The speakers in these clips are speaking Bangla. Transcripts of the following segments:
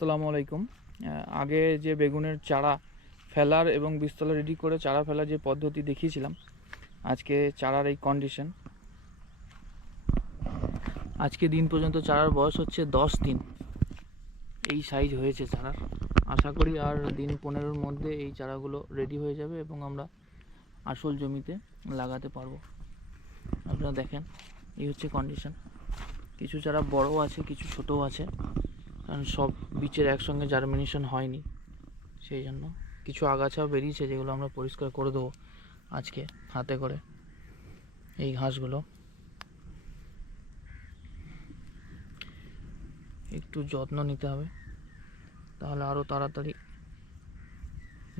আসসালামু আলাইকুম। আগে যে বেগুনের চারা ফেলার এবং বিস্তলা রেডি করে চারা ফেলার যে পদ্ধতি দেখিয়েছিলাম, আজকে চারার এই কন্ডিশন আজকে দিন পর্যন্ত চারার বয়স হচ্ছে দশ দিন। এই সাইজ হয়েছে চারার। আশা করি আর দিন পনেরোর মধ্যে এই চারাগুলো রেডি হয়ে যাবে এবং আমরা আসল জমিতে লাগাতে পারব। আপনারা দেখেন, এই হচ্ছে কন্ডিশন কিছু চারা বড়ও আছে, কিছু ছোটও আছে। কারণ সব বীজের একসঙ্গে জার্মিনেশন হয়নি। সেই জন্য কিছু আগাছাও বেরিয়েছে যেগুলো আমরা পরিষ্কার করে দেবো আজকে হাতে করে এই ঘাসগুলো। একটু যত্ন নিতে হবে, তাহলে আরও তাড়াতাড়ি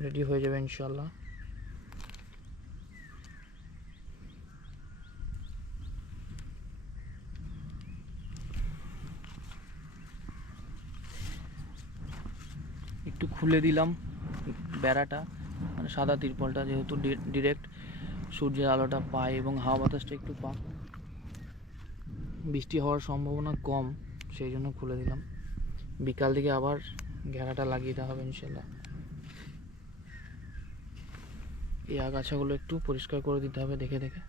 রেডি হয়ে যাবে ইনশাল্লাহ একটু খুলে দিলাম বেড়াটা মানে সাদা তিরপলটা যেহেতু ডিরেক্ট সূর্যের আলোটা পায় এবং হাওয়া বাতাসটা একটু পা বৃষ্টি হওয়ার সম্ভাবনা কম, সেই জন্য খুলে দিলাম। বিকাল দিকে আবার ঘেরাটা লাগিয়ে দেওয়া হবে ইনশাল্লাহ। এই আগাছাগুলো একটু পরিষ্কার করে দিতে হবে দেখে দেখে।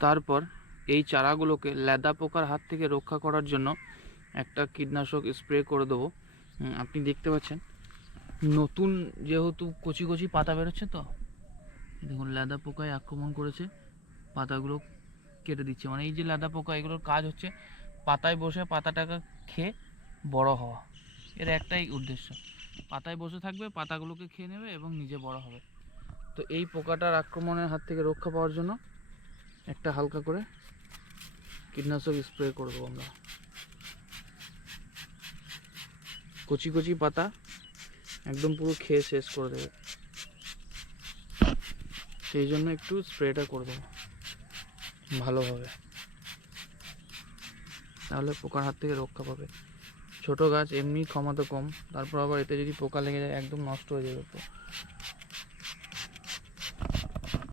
তারপর এই চারাগুলোকে লেদা পোকার হাত থেকে রক্ষা করার জন্য একটা কীটনাশক স্প্রে করে দেবো। আপনি দেখতে পাচ্ছেন। নতুন যেহেতু কচি কচি পাতা বেরোচ্ছে তো, দেখুন লেদা পোকায় আক্রমণ করেছে, পাতাগুলো কেটে দিচ্ছে। মানে এই যে লেদা পোকা, এগুলোর কাজ হচ্ছে পাতায় বসে পাতাটাকে খেয়ে বড় হওয়া। এর একটাই উদ্দেশ্য। পাতায় বসে থাকবে, পাতাগুলোকে খেয়ে নেবে এবং নিজে বড় হবে। তো এই পোকাটার আক্রমণের হাত থেকে রক্ষা পাওয়ার জন্য একটা হালকা করে কীটনাশক স্প্রে করে দেবো আমরা। কচি কচি পাতা একদম পুরো খেয়ে শেষ করে দেবে। সেই জন্য একটু স্প্রেটা করে দেবো। ভালোভাবে। তাহলে পোকার হাত থেকে রক্ষা পাবে। ছোট গাছ এমনি ক্ষমতা কম, তারপর আবার এতে যদি পোকা লেগে যায়, একদম নষ্ট হয়ে যাবে